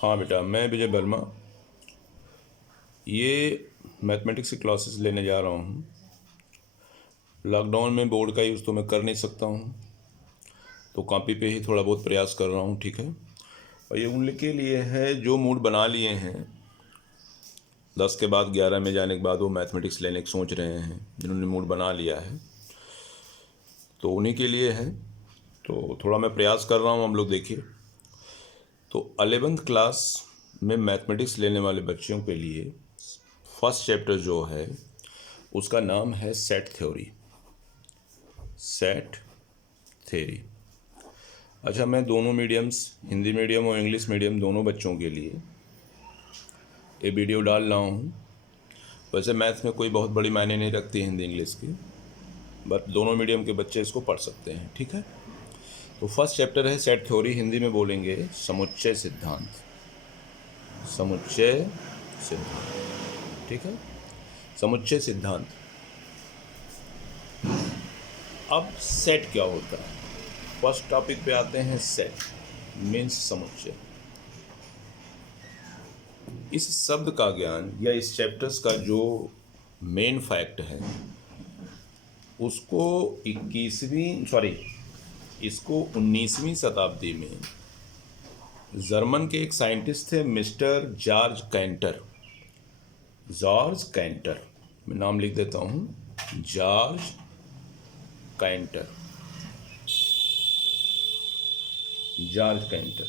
हाँ बेटा, मैं विजय वर्मा। ये मैथमेटिक्स की क्लासेस लेने जा रहा हूँ। लॉकडाउन में बोर्ड का यूज़ तो मैं कर नहीं सकता हूँ, तो कॉपी पे ही थोड़ा बहुत प्रयास कर रहा हूँ, ठीक है। और ये उनके लिए है जो मूड बना लिए हैं 10 के बाद 11 में जाने के बाद वो मैथमेटिक्स लेने की सोच रहे हैं, जिन्होंने मूड बना लिया है, तो उन्हीं के लिए है। तो थोड़ा मैं प्रयास कर रहा हूँ, हम लोग देखिए। तो 11th क्लास में मैथमेटिक्स लेने वाले बच्चों के लिए फर्स्ट चैप्टर जो है उसका नाम है सेट थ्योरी। Set theory. अच्छा, मैं दोनों मीडियम्स, हिंदी मीडियम और इंग्लिश मीडियम दोनों बच्चों के लिए ये वीडियो डाल रहा हूँ। वैसे मैथ्स में कोई बहुत बड़ी मायने नहीं रखती हिंदी इंग्लिश की, बट दोनों मीडियम के बच्चे इसको पढ़ सकते हैं, ठीक है। तो फर्स्ट चैप्टर है सेट थ्योरी, हिंदी में बोलेंगे समुच्चय सिद्धांत। समुच्चय सिद्धांत, ठीक है। समुच्चय सिद्धांत। अब सेट क्या होता है, फर्स्ट टॉपिक पे आते हैं। सेट मीन्स समुच्चय। इस शब्द का ज्ञान या इस चैप्टर्स का जो मेन फैक्ट है उसको 19वीं शताब्दी में जर्मन के एक साइंटिस्ट थे mister George canter. George canter, मैं नाम लिख देता हूँ, George canter. George canter.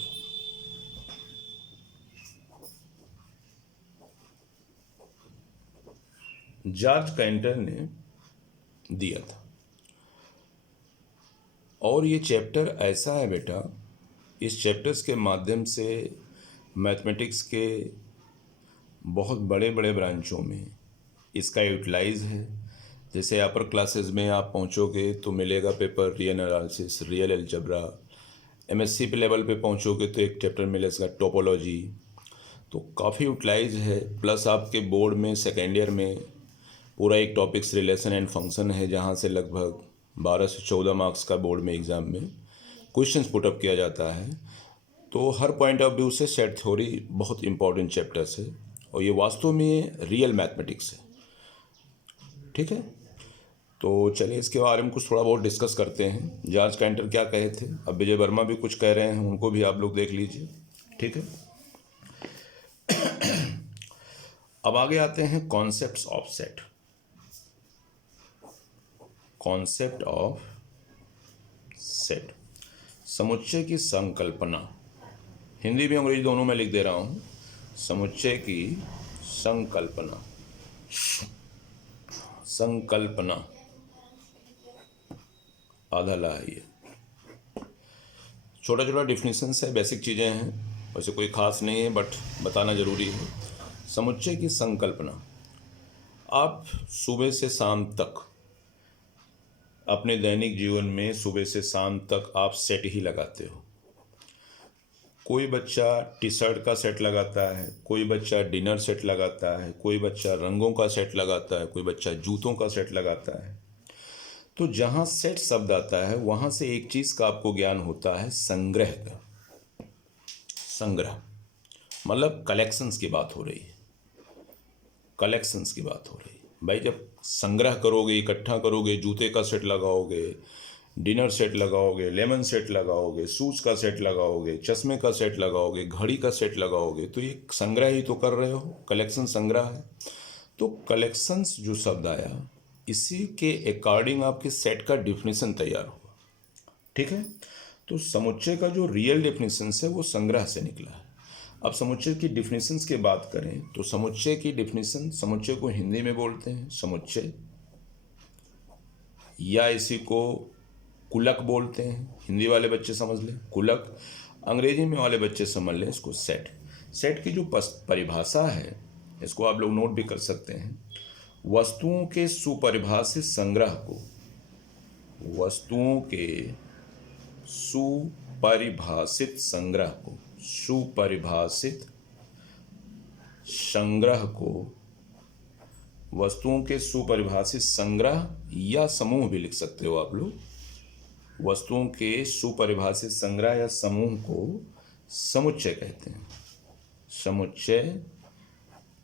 George canter ने दिया था। और ये चैप्टर ऐसा है बेटा, इस चैप्टर्स के माध्यम से मैथमेटिक्स के बहुत बड़े बड़े ब्रांचों में इसका यूटिलाइज है। जैसे अपर क्लासेस में आप पहुंचोगे तो मिलेगा paper real analysis, real algebra. MSc पे लेवल पे पहुंचोगे तो एक चैप्टर मिलेगा टोपोलॉजी। तो काफ़ी यूटिलाइज है। प्लस आपके बोर्ड में सेकेंड ईयर में पूरा एक टॉपिक्स रिलेशन एंड फंक्शन है, जहाँ से लगभग 12 से 14 मार्क्स का बोर्ड में एग्ज़ाम में क्वेश्चंस पुटअप किया जाता है। तो हर पॉइंट ऑफ व्यू से सेट थ्योरी बहुत इंपॉर्टेंट चैप्टर्स है, और ये वास्तव में रियल मैथमेटिक्स है, ठीक है। तो चलिए इसके बारे में कुछ थोड़ा बहुत डिस्कस करते हैं। जॉर्ज कैंटर क्या कहे थे, अब विजय वर्मा भी कुछ कह रहे हैं, उनको भी आप लोग देख लीजिए, ठीक है। अब आगे आते हैं concepts of set. Concept of set, समुच्चय की संकल्पना। हिंदी में अंग्रेजी दोनों में लिख दे रहा हूँ। समुच्चय की संकल्पना। संकल्पना आधा ला है ये। छोटा छोटा डिफिनीशंस है, बेसिक चीज़ें हैं, वैसे कोई ख़ास नहीं है, बट बताना ज़रूरी है। समुच्चय की संकल्पना। आप सुबह से शाम तक अपने दैनिक जीवन में सुबह से शाम तक आप सेट ही लगाते हो। कोई बच्चा टी शर्ट का सेट लगाता है, कोई बच्चा डिनर सेट लगाता है, कोई बच्चा रंगों का सेट लगाता है, कोई बच्चा जूतों का सेट लगाता है। तो जहाँ सेट शब्द आता है वहाँ से एक चीज़ का आपको ज्ञान होता है, संग्रह का। संग्रह मतलब कलेक्शंस की बात हो रही है। कलेक्शंस की बात हो रही है भाई। जब संग्रह करोगे, इकट्ठा करोगे, जूते का सेट लगाओगे, डिनर सेट लगाओगे, लेमन सेट लगाओगे, शूज का सेट लगाओगे, चश्मे का सेट लगाओगे, घड़ी का सेट लगाओगे, तो ये संग्रह ही तो कर रहे हो। कलेक्शन संग्रह है। तो कलेक्शंस जो शब्द आया, इसी के अकॉर्डिंग आपके सेट का डिफिनीशन तैयार हुआ, ठीक है। तो समुच्चय का जो रियल डिफिनीशन है वो संग्रह से निकला है। अब समुच्चय की डिफिनीशंस की बात करें तो समुच्चय की डिफिनीशन, समुच्चय को हिंदी में बोलते हैं समुच्चय, या इसी को कुलक बोलते हैं। हिंदी वाले बच्चे समझ लें कुलक, अंग्रेजी में वाले बच्चे समझ लें इसको सेट। सेट की जो परिभाषा है, इसको आप लोग नोट भी कर सकते हैं। वस्तुओं के सुपरिभाषित संग्रह को, वस्तुओं के सुपरिभाषित संग्रह को, सुपरिभाषित संग्रह को, वस्तुओं के सुपरिभाषित संग्रह या समूह भी लिख सकते हो आप लोग। वस्तुओं के सुपरिभाषित संग्रह या समूह को समुच्चय कहते हैं। समुच्चय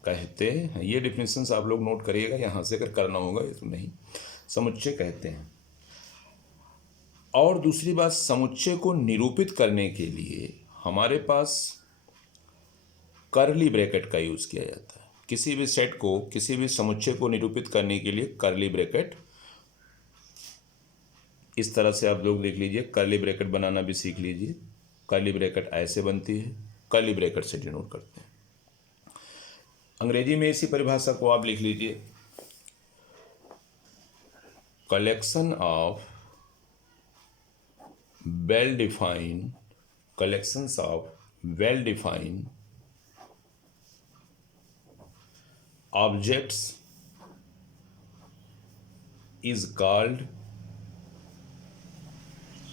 कहते हैं। ये डिफिनेशंस आप लोग नोट करिएगा, यहाँ से अगर करना होगा, ये तो नहीं, समुच्चय कहते हैं। और दूसरी बात, समुच्चय को निरूपित करने के लिए हमारे पास कर्ली ब्रैकेट का यूज़ किया जाता है। किसी भी सेट को, किसी भी समुच्चय को निरूपित करने के लिए कर्ली ब्रैकेट, इस तरह से आप लोग देख लीजिए, कर्ली ब्रैकेट बनाना भी सीख लीजिए। कर्ली ब्रैकेट ऐसे बनती है, कर्ली ब्रैकेट से डिनोट करते हैं। अंग्रेजी में इसी परिभाषा को आप लिख लीजिए, collection of well defined, collections of well defined objects is called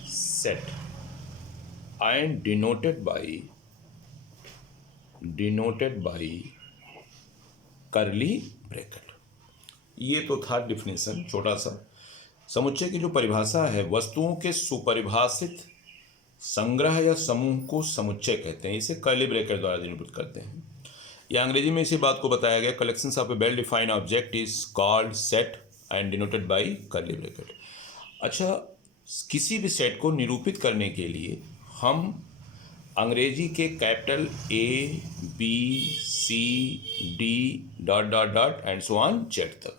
set and denoted by curly bracket। ये तो था डिफिनेशन छोटा सा। समुच्चय की जो परिभाषा है, वस्तुओं के सुपरिभाषित संग्रह या समूह को समुच्चय कहते हैं। इसे कर्ली ब्रैकेट द्वारा निरूपित करते हैं। या अंग्रेजी में इसी बात को बताया गया, collections of A well defined object is called set and denoted by curly bracket. अच्छा, किसी भी सेट को निरूपित करने के लिए हम अंग्रेजी के capital A B C D dot dot dot and so on Z तक,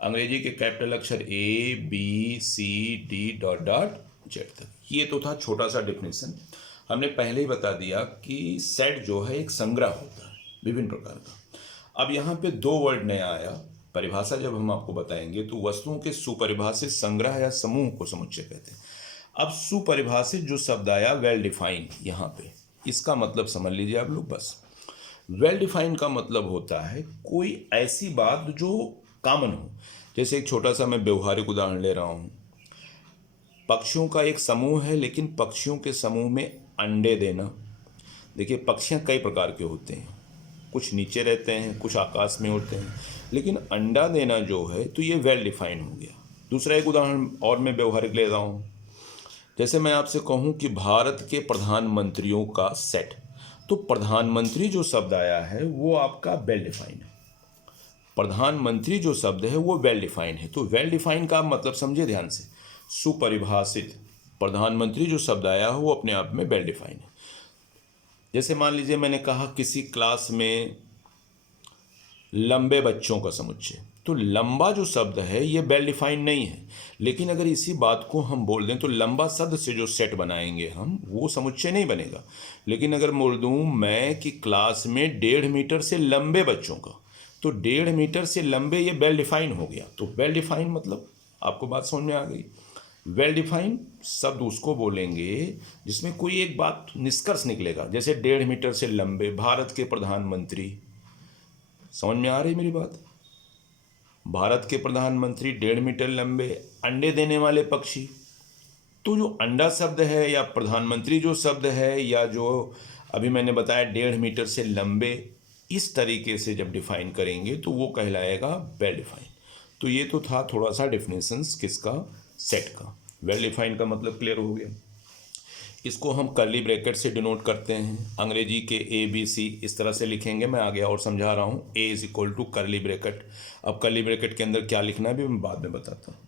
अंग्रेजी के कैपिटल अक्षर A B C D dot dot Z तक, ये तो था छोटा सा डिफिनेशन। हमने पहले ही बता दिया कि सेट जो है एक संग्रह होता है विभिन्न प्रकार का। अब यहाँ पे दो वर्ड नया आया, परिभाषा जब हम आपको बताएंगे तो वस्तुओं के सुपरिभाषित संग्रह या समूह को समुच्चय कहते हैं। अब सुपरिभाषित जो शब्द आया, वेल डिफाइंड, यहाँ पे इसका मतलब समझ लीजिए आप लोग बस। वेल डिफाइंड का मतलब होता है कोई ऐसी बात जो कॉमन हो। जैसे एक छोटा सा मैं व्यवहारिक उदाहरण ले रहा हूँ, पक्षियों का एक समूह है, लेकिन पक्षियों के समूह में अंडे देना। देखिए, पक्षियाँ कई प्रकार के होते हैं, कुछ नीचे रहते हैं, कुछ आकाश में उड़ते हैं, लेकिन अंडा देना जो है तो ये वेल डिफाइंड हो गया। दूसरा एक उदाहरण और मैं व्यवहारिक ले रहा हूँ, जैसे मैं आपसे कहूँ कि भारत के प्रधानमंत्रियों का सेट, तो प्रधानमंत्री जो शब्द आया है वो आपका वेल डिफाइंड है। प्रधानमंत्री जो शब्द है वो वेल डिफाइंड है। तो वेल डिफाइंड का मतलब समझिए ध्यान से, सुपरिभाषित। प्रधानमंत्री जो शब्द आया है वो अपने आप में वेल डिफाइंड है। जैसे मान लीजिए मैंने कहा किसी क्लास में लंबे बच्चों का समुच्चय, तो लंबा जो शब्द है ये वेल डिफाइंड नहीं है, लेकिन अगर इसी बात को हम बोल दें तो लंबा शब्द से जो सेट बनाएंगे हम, वो समुच्चय नहीं बनेगा। लेकिन अगर बोल दूँ मैं कि क्लास में 1.5 मीटर से लंबे बच्चों का, तो 1.5 मीटर से लंबे ये वेल डिफाइंड हो गया। तो वेल डिफाइंड मतलब आपको बात समझ में आ गई। वेल डिफाइंड शब्द उसको बोलेंगे जिसमें कोई एक बात निष्कर्ष निकलेगा, जैसे 1.5 मीटर से लंबे भारत के प्रधानमंत्री। समझ में आ रही मेरी बात? भारत के प्रधानमंत्री 1.5 मीटर लंबे, अंडे देने वाले पक्षी। तो जो अंडा शब्द है या प्रधानमंत्री जो शब्द है या जो अभी मैंने बताया 1.5 मीटर से लंबे, इस तरीके से जब डिफाइन करेंगे तो वो कहलाएगा वेल डिफाइंड। तो ये तो था थोड़ा सा डिफिनेशंस किसका, सेट का। वेल डिफाइंड का मतलब क्लियर हो गया। इसको हम कर्ली ब्रैकेट से डिनोट करते हैं। अंग्रेजी के ए बी सी इस तरह से लिखेंगे, मैं आगे और समझा रहा हूँ। A is equal to curly bracket. अब कर्ली ब्रैकेट के अंदर क्या लिखना है भी मैं बाद में बताता हूँ।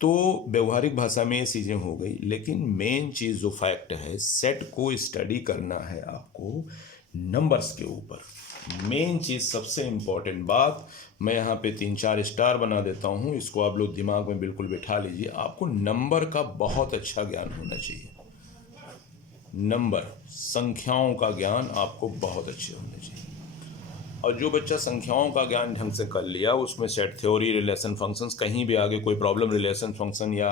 तो व्यवहारिक भाषा में ये चीज़ें हो गई, लेकिन मेन चीज़ जो फैक्ट है, सेट को स्टडी करना है आपको नंबर्स के ऊपर। मेन चीज़, सबसे इम्पॉर्टेंट बात, मैं यहाँ पे 3-4 स्टार बना देता हूँ, इसको आप लोग दिमाग में बिल्कुल बिठा लीजिए। आपको नंबर का बहुत अच्छा ज्ञान होना चाहिए। नंबर, संख्याओं का ज्ञान आपको बहुत अच्छे होने चाहिए। और जो बच्चा संख्याओं का ज्ञान ढंग से कर लिया, उसमें सेट थ्योरी, रिलेशन फंक्शंस, कहीं भी आगे कोई प्रॉब्लम रिलेशन फंक्शन या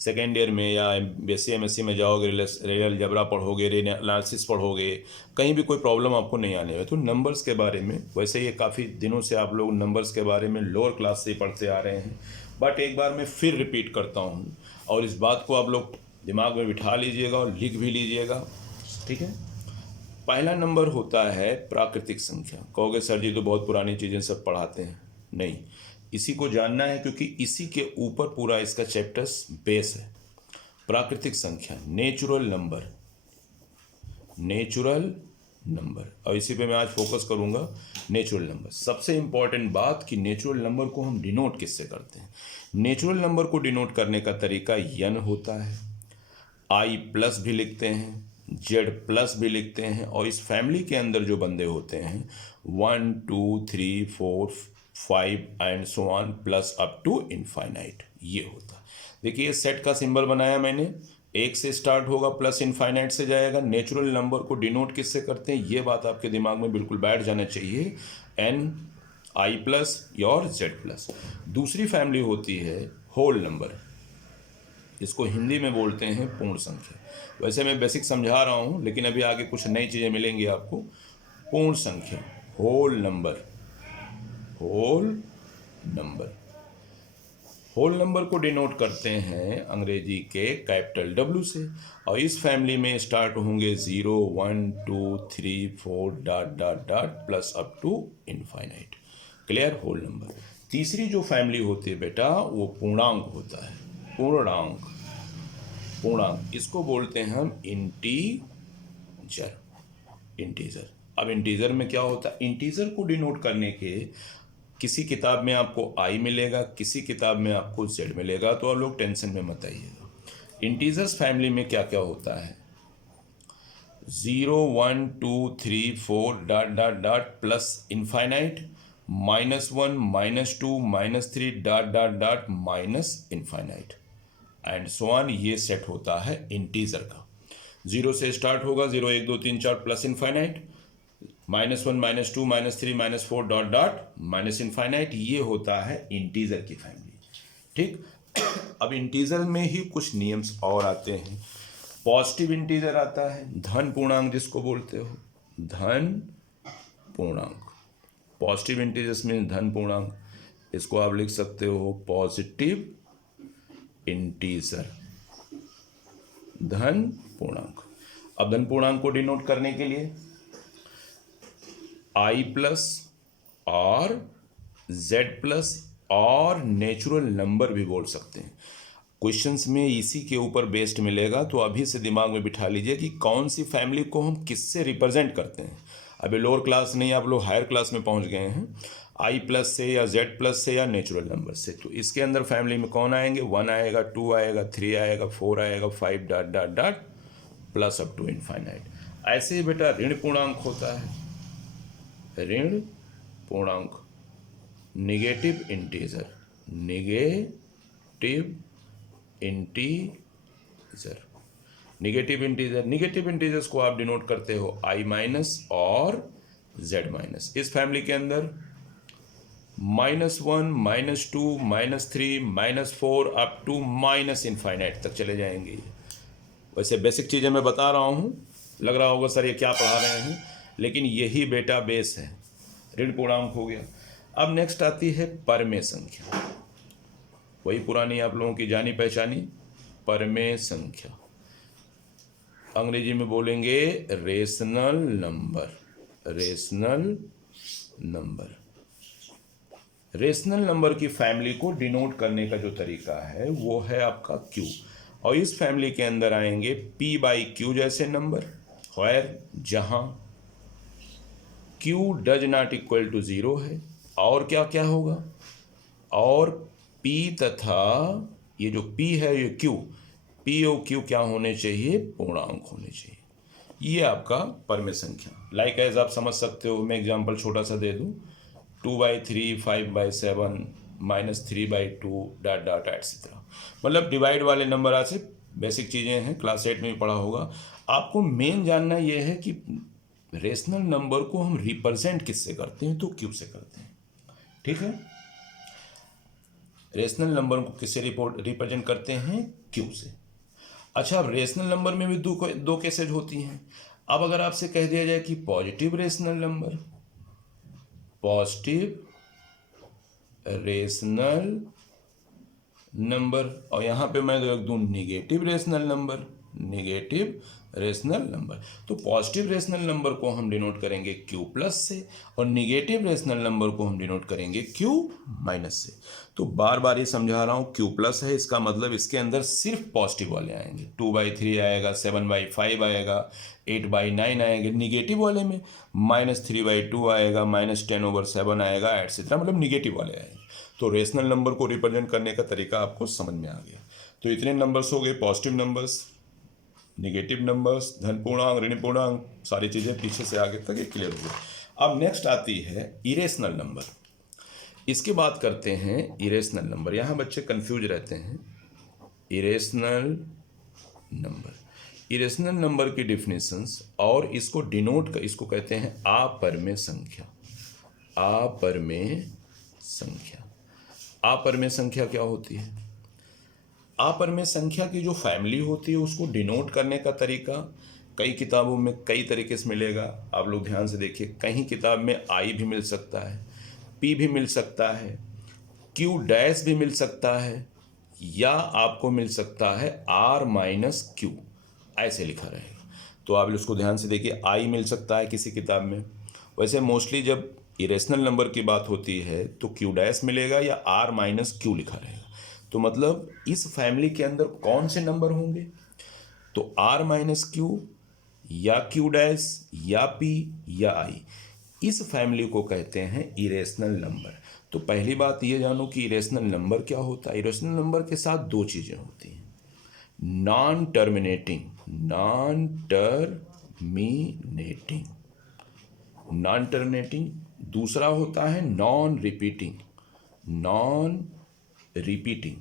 सेकेंड ईयर में या BSc MSc में जाओगे, रियल अलजेब्रा पढ़ोगे, रे एनालिसिस पढ़ोगे, कहीं भी कोई प्रॉब्लम आपको नहीं आने वाली। तो नंबर्स के बारे में, वैसे ये काफ़ी दिनों से आप लोग नंबर्स के बारे में लोअर क्लास से ही पढ़ते आ रहे हैं, बट एक बार मैं फिर रिपीट करता हूँ और इस बात को आप लोग दिमाग में बिठा लीजिएगा और लिख भी लीजिएगा, ठीक है। पहला नंबर होता है प्राकृतिक संख्या। कहोगे सर जी तो बहुत पुरानी चीज़ें सब पढ़ाते हैं, नहीं, इसी को जानना है क्योंकि इसी के ऊपर पूरा इसका चैप्टर्स बेस है। प्राकृतिक संख्या, नेचुरल नंबर, नेचुरल नंबर। और इसी पे मैं आज फोकस करूंगा, नेचुरल नंबर। सबसे इंपॉर्टेंट बात कि नेचुरल नंबर को हम डिनोट किससे करते हैं। नेचुरल नंबर को डिनोट करने का तरीका n होता है, i प्लस भी लिखते हैं, z प्लस भी लिखते हैं, और इस फैमिली के अंदर जो बंदे होते हैं 1 2 3 4 5 and so on plus up to infinite, ये होता है। देखिए सेट का सिंबल बनाया मैंने, एक से स्टार्ट होगा प्लस इनफाइनाइट से जाएगा। नेचुरल नंबर को डिनोट किससे करते हैं, ये बात आपके दिमाग में बिल्कुल बैठ जाना चाहिए, n i प्लस और z प्लस। दूसरी फैमिली होती है होल नंबर, जिसको हिंदी में बोलते हैं पूर्ण संख्या। वैसे मैं बेसिक समझा रहा हूँ, लेकिन अभी आगे कुछ नई चीज़ें मिलेंगी आपको। पूर्ण संख्या, whole number, whole number. Whole number को डिनोट करते हैं अंग्रेजी के कैपिटल W से, और इस फैमिली में स्टार्ट होंगे 0 1 2 3 4 dot dot dot plus up to infinite. Clear, whole number. तीसरी जो फैमिली होती है बेटा, वो पूर्णांक होता है, पूर्णांक। पूर्णांक इसको बोलते हैं हम इंटीजर, इंटीजर। अब इंटीजर में क्या होता है, इंटीजर को डिनोट करने के किसी किताब में आपको i मिलेगा, किसी किताब में आपको z मिलेगा, तो आप लोग टेंशन में मत आइएगा। इंटीजर्स फैमिली में क्या क्या होता है, 0 1 2 3 4 dot dot dot plus infinite, -1 -2 -3 dot dot dot minus infinite and so on. ये सेट होता है इंटीजर का। 0 से स्टार्ट होगा, 0 1 2 3 4 plus infinite, -1 -2 -3 -4 dot dot minus infinite, ये होता है इंटीजर की फैमिली। ठीक। अब इंटीजर में ही कुछ नियम्स और आते हैं। पॉजिटिव इंटीजर आता है, धन पूर्णांक जिसको बोलते हो, धन पूर्णांक। पॉजिटिव इंटीजर्स में धन पूर्णांक, इसको आप लिख सकते हो पॉजिटिव इंटीजर, धन पूर्णांक। अब धन पूर्णांक को डिनोट करने के लिए i प्लस और z प्लस और नेचुरल नंबर भी बोल सकते हैं। क्वेश्चंस में इसी के ऊपर बेस्ड मिलेगा, तो अभी से दिमाग में बिठा लीजिए कि कौन सी फैमिली को हम किससे रिप्रेजेंट करते हैं। अभी लोअर क्लास नहीं, आप लोग हायर क्लास में पहुंच गए हैं, i प्लस से या z प्लस से या नेचुरल नंबर से। तो इसके अंदर फैमिली में कौन आएंगे, 1 आएगा, 2 आएगा, 3 आएगा, 4 आएगा, 5 dot dot dot plus up to infinite. ऐसे ही बेटा ऋण पूर्णांक होता है, ऋण पूर्णांक, negative integer, negative integer, negative integer. Negative integers को आप डिनोट करते हो i माइनस और z माइनस। इस फैमिली के अंदर -1 -2 -3 -4 अप टू माइनस इनफाइनाइट तक चले जाएंगे। वैसे बेसिक चीज़ें मैं बता रहा हूँ, लग रहा होगा सर ये क्या पढ़ा रहे हैं, लेकिन यही बेटा बेस है। ऋण पूर्णांक हो गया। अब नेक्स्ट आती है परमेय संख्या, वही पुरानी आप लोगों की जानी पहचानी परमेय संख्या। अंग्रेजी में बोलेंगे rational number, rational number. Rational number की फैमिली को डिनोट करने का जो तरीका है वो है आपका Q, और इस फैमिली के अंदर आएंगे p/q जैसे नंबर, खैर जहां Q does not equal to 0 है। और क्या क्या होगा, और P तथा ये जो P है ये Q, P और Q क्या होने चाहिए, पूर्णांक होने चाहिए। ये आपका परमेय संख्या। लाइक एज आप समझ सकते हो, मैं एग्जांपल छोटा सा दे दूं, 2/3 5/7 -3/2 डॉट डॉट एटसेट्रा। मतलब डिवाइड वाले नंबर आज से बेसिक चीज़ें हैं, क्लास 8 में भी पढ़ा होगा। आपको मेन जानना यह है कि रेशनल नंबर को हम रिप्रेजेंट किससे करते हैं, तो Q से करते हैं। ठीक है, रेशनल नंबर को किससे रिप्रेजेंट करते हैं, Q से। अच्छा, अब रेशनल नंबर में भी दो केसेज होती हैं। अब अगर आपसे कह दिया जाए कि positive rational number, positive rational number, और यहां पे मैं रख दूं negative rational number, negative rational number. तो पॉजिटिव रेशनल नंबर को हम डिनोट करेंगे Q प्लस से और निगेटिव रेशनल नंबर को हम डिनोट करेंगे Q माइनस से। तो बार बार ये समझा रहा हूँ, Q प्लस है इसका मतलब इसके अंदर सिर्फ पॉजिटिव वाले आएंगे, 2/3 आएगा, 7/5 आएगा, 8/9 आएंगे। निगेटिव वाले में -3/2 आएगा, -10/7 आएगा, एटसेट्रा, मतलब निगेटिव वाले आएंगे। तो रेशनल नंबर को रिप्रेजेंट करने का तरीका आपको समझ में आ गया। तो इतने नंबर्स हो गए, पॉजिटिव नंबर्स, निगेटिव नंबर्स, धन पूर्णांक, ऋण पूर्णांक, सारी चीज़ें पीछे से आगे तक ये क्लियर हो गई। अब नेक्स्ट आती है इरेशनल नंबर। इसकी बात करते हैं इरेशनल नंबर। यहाँ बच्चे कंफ्यूज रहते हैं। इरेशनल नंबर, इरेशनल नंबर की डिफिनेशंस और इसको डिनोट कर, इसको कहते हैं अपरमेय संख्या। अपरमेय संख्या, अपरमेय संख्या क्या होती है? अपरमेय संख्या की जो फैमिली होती है उसको डिनोट करने का तरीका कई किताबों में कई तरीके से मिलेगा। आप लोग ध्यान से देखिए, कहीं किताब में आई भी मिल सकता है, पी भी मिल सकता है, क्यू डैश भी मिल सकता है, या आपको मिल सकता है आर माइनस क्यू, ऐसे लिखा रहेगा। तो आप उसको ध्यान से देखिए, आई मिल सकता है किसी किताब में। वैसे मोस्टली जब इरेशनल नंबर की बात होती है तो क्यू डैश मिलेगा या आर माइनस क्यू लिखा रहेगा। तो मतलब इस फैमिली के अंदर कौन से नंबर होंगे? तो आर माइनस क्यू या क्यू डैश या पी या आई, इस फैमिली को कहते हैं इरेशनल नंबर। तो पहली बात ये जानो कि इरेशनल नंबर क्या होता है। इरेशनल नंबर के साथ दो चीज़ें होती हैं, non terminating, non terminating, non terminating, दूसरा होता है non repeating, non repeating,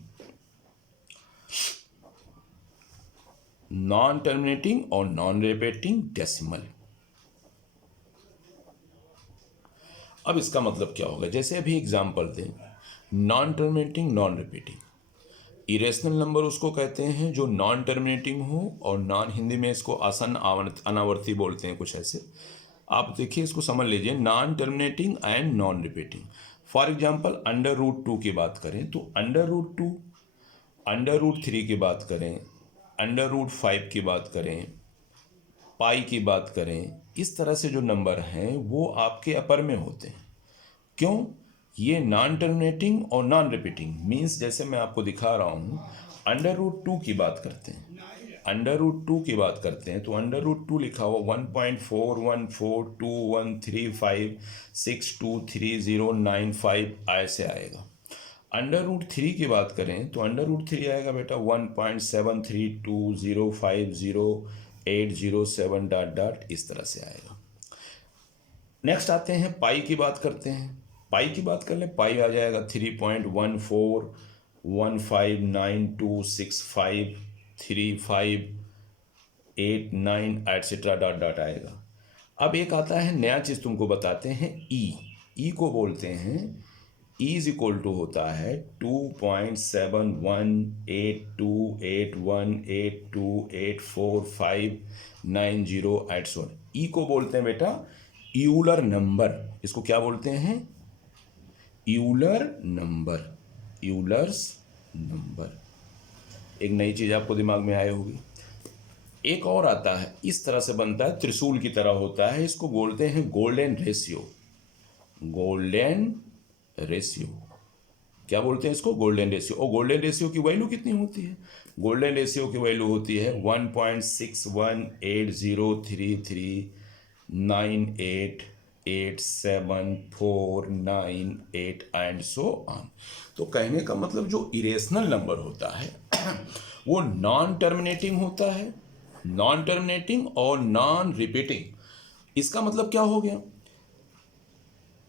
non terminating और नॉन रिपीटिंग डेसिमल। अब इसका मतलब क्या होगा, जैसे अभी एग्जांपल दें, non terminating, non repeating. Irrational number उसको कहते हैं जो नॉन टर्मिनेटिंग हो और नॉन, हिंदी में इसको आसन अनावर्ती बोलते हैं, कुछ ऐसे। आप देखिए, इसको समझ लीजिए, non terminating and non repeating. For example √2 की बात करें तो √2, √3 की बात करें, √5 की बात करें, पाई की बात करें, इस तरह से जो नंबर हैं वो आपके अपर में होते हैं। क्यों? ये नॉन टर्मिनेटिंग और नॉन रिपीटिंग मीन्स, जैसे मैं आपको दिखा रहा हूँ, √2 की बात करते हैं, √2 की बात करते हैं तो √2 लिखा हुआ 1.414213562309 ऐसे आएगा। √3 की बात करें तो √3 आएगा बेटा 1.7320508007 डॉट डॉट, इस तरह से आएगा। नेक्स्ट आते हैं पाई की बात करते हैं। पाई की बात कर ले, पाई आ जाएगा 3.141592653589 एटसेट्रा डॉट डॉट आएगा। अब एक आता है नया चीज़, तुमको बताते हैं ई को बोलते हैं, इज इक्वल टू होता है 2.718281284590 एटसोन। ई को बोलते हैं बेटा यूलर नंबर। इसको क्या बोलते हैं? Euler number, Euler's number. एक नई चीज़ आपको दिमाग में आई होगी। एक और आता है, इस तरह से बनता है, त्रिशूल की तरह होता है, इसको बोलते हैं गोल्डन रेशियो। गोल्डन रेशियो, क्या बोलते हैं इसको? Golden ratio. और गोल्डन रेशियो की वैल्यू कितनी होती है? गोल्डन रेशियो की वैल्यू होती है 1.618033988749 एंड सो ऑन। तो कहने का मतलब जो इरेशनल नंबर होता है वो नॉन टर्मिनेटिंग होता है, नॉन टर्मिनेटिंग और नॉन रिपीटिंग। इसका मतलब क्या हो गया?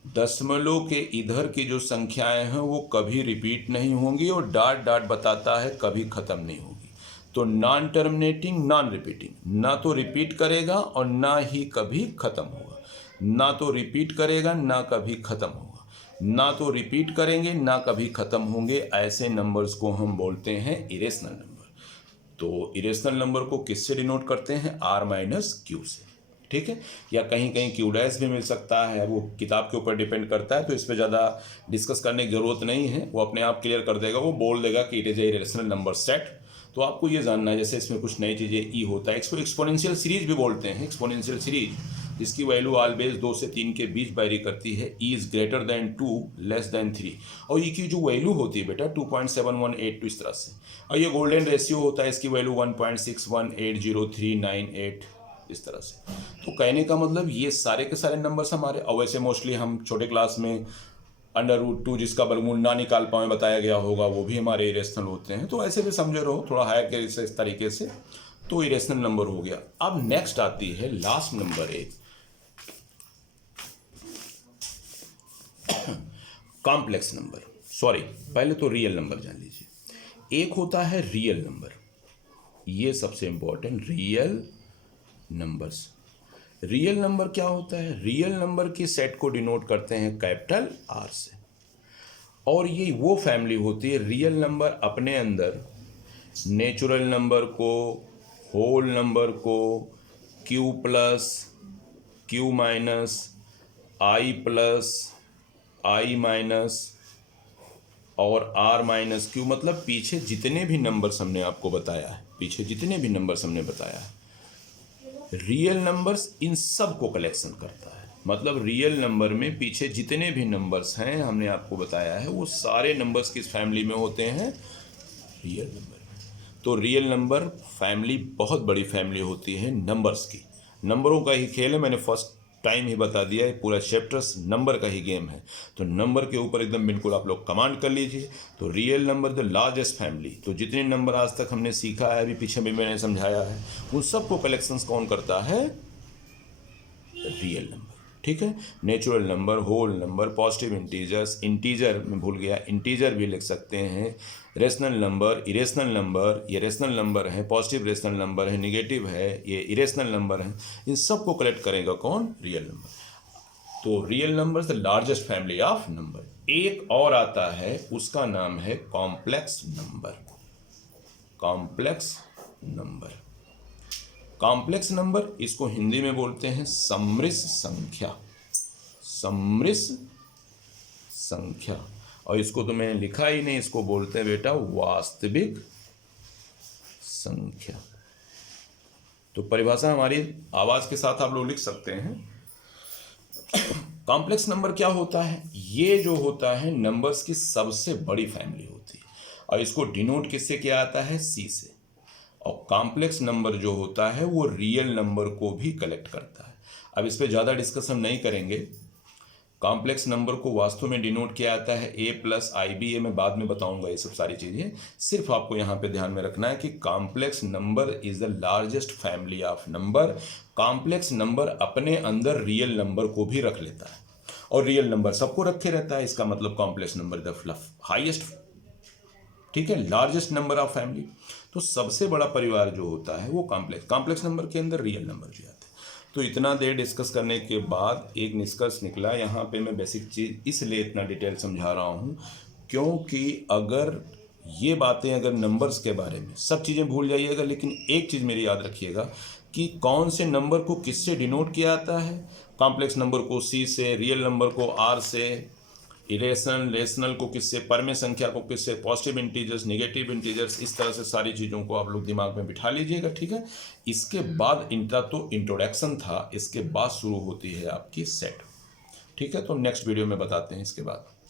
दशमलव के इधर की जो संख्याएं हैं वो कभी रिपीट नहीं होंगी और डॉट डॉट बताता है कभी ख़त्म नहीं होगी। तो नॉन टर्मिनेटिंग, नॉन रिपीटिंग, ना तो रिपीट करेगा और ना ही कभी ख़त्म होगा, ना तो रिपीट करेगा ना कभी ख़त्म होगा, ना तो रिपीट करेंगे ना कभी ख़त्म होंगे। ऐसे नंबर्स को हम बोलते हैं इरेशनल नंबर। तो इरेशनल नंबर को किससे डिनोट करते हैं? आर माइनस क्यू से, ठीक है। या कहीं कहीं क्यू डैश भी मिल सकता है, वो किताब के ऊपर डिपेंड करता है, तो इस पर ज़्यादा डिस्कस करने की ज़रूरत नहीं है, वो अपने आप क्लियर कर देगा, वो बोल देगा कि it is a irrational number set. तो आपको ये जानना है, जैसे इसमें कुछ नई चीज़ें ई होता है, इसको एक्सपोनेंशियल सीरीज भी बोलते हैं, एक्सपोनेंशियल सीरीज, जिसकी वैल्यू ऑलवेज 2 से 3 के बीच वेरी करती है, E is greater than 2 less than 3, और ई की जो वैल्यू होती है बेटा 2.7182 इस तरह से, और ये गोल्डन रेशियो होता है, इसकी वैल्यू 1.618039 इस तरह से। तो कहने का मतलब ये सारे के सारे नंबर्स हमारे, और वैसे मोस्टली हम छोटे क्लास में √2 जिसका वर्गमूल ना निकाल पाए बताया गया होगा, वो भी हमारे इरेशनल होते हैं। तो ऐसे भी समझे रहो थोड़ा हायर के इस तरीके से, तो इरेशनल नंबर हो गया। अब नेक्स्ट आती है लास्ट नंबर एक कॉम्प्लेक्स नंबर, सॉरी पहले तो रियल नंबर जान लीजिए। एक होता है रियल नंबर, ये सबसे important, real numbers. Real number क्या होता है? रियल नंबर की सेट को डिनोट करते हैं कैपिटल आर से, और ये वो फैमिली होती है, रियल नंबर अपने अंदर नेचुरल नंबर को, होल नंबर को, क्यू प्लस, क्यू माइनस, आई प्लस, आई माइनस और आर माइनस क्यू, मतलब पीछे जितने भी नंबर्स हमने आपको बताया है, पीछे जितने भी नंबर्स हमने बताया है, रियल नंबर्स इन सब को कलेक्शन करता है। मतलब रियल नंबर में पीछे जितने भी नंबर्स हैं हमने आपको बताया है, वो सारे नंबर्स किस फैमिली में होते हैं? रियल नंबर में। तो रियल नंबर फैमिली बहुत बड़ी फैमिली होती है नंबर्स की। नंबरों का ही खेल है, मैंने फर्स्ट टाइम ही बता दिया है, पूरा चैप्टर्स नंबर का ही गेम है। तो नंबर के ऊपर एकदम बिल्कुल आप लोग कमांड कर लीजिए। तो real number the largest family, तो जितने नंबर आज तक हमने सीखा है, अभी पीछे भी मैंने समझाया है, उन सबको कलेक्शंस कौन करता है? Real number. ठीक है, natural number, whole number, positive integers, integer में भूल गया, इंटीजर भी लिख सकते हैं, रेशनल नंबर, इरेशनल नंबर, ये रेशनल नंबर है, पॉजिटिव रेशनल नंबर है, निगेटिव है, ये इरेशनल नंबर है, इन सब को कलेक्ट करेगा कौन? Real number. तो real number the largest family of number. एक और आता है, उसका नाम है complex number. Complex number, complex number, इसको हिंदी में बोलते हैं सम्मिश्र संख्या। सम्मिश्र संख्या, और इसको तो मैंने लिखा ही नहीं, इसको बोलते हैं बेटा वास्तविक संख्या। तो परिभाषा हमारी आवाज के साथ आप लोग लिख सकते हैं। कॉम्प्लेक्स नंबर क्या होता है? ये जो होता है नंबर्स की सबसे बड़ी फैमिली होती है, और इसको डिनोट किससे किया जाता है? सी से। और कॉम्प्लेक्स नंबर जो होता है वो रियल नंबर को भी कलेक्ट करता है। अब इस पर ज़्यादा डिस्कशन नहीं करेंगे। कॉम्प्लेक्स नंबर को वास्तव में डिनोट किया जाता है ए प्लस आई बी, ए मैं बाद में बताऊंगा ये सब सारी चीज़ें। सिर्फ आपको यहाँ पे ध्यान में रखना है कि complex number is the largest family of number. Complex number अपने अंदर रियल नंबर को भी रख लेता है, और रियल नंबर सबको रखे रहता है, इसका मतलब कॉम्प्लेक्स नंबर द हाइएस्ट, ठीक है, लार्जेस्ट नंबर ऑफ फैमिली। तो सबसे बड़ा परिवार जो होता है वो कॉम्प्लेक्स नंबर के अंदर रियल नंबर भी आते हैं। तो इतना देर डिस्कस करने के बाद एक निष्कर्ष निकला। यहाँ पे मैं बेसिक चीज़ इसलिए इतना डिटेल समझा रहा हूँ क्योंकि अगर ये बातें, अगर नंबर्स के बारे में सब चीज़ें भूल जाइएगा, लेकिन एक चीज़ मेरी याद रखिएगा कि कौन से नंबर को किससे डिनोट किया जाता है। कॉम्प्लेक्स नंबर को सी से, रियल नंबर को आर से, रेशनल को किससे, परमेय संख्या को किससे, पॉजिटिव इंटीजर्स, नेगेटिव इंटीजर्स, इस तरह से सारी चीज़ों को आप लोग दिमाग में बिठा लीजिएगा। ठीक है, इसके बाद इनका तो इंट्रोडक्शन था, इसके बाद शुरू होती है आपकी सेट। ठीक है, तो नेक्स्ट वीडियो में बताते हैं इसके बाद।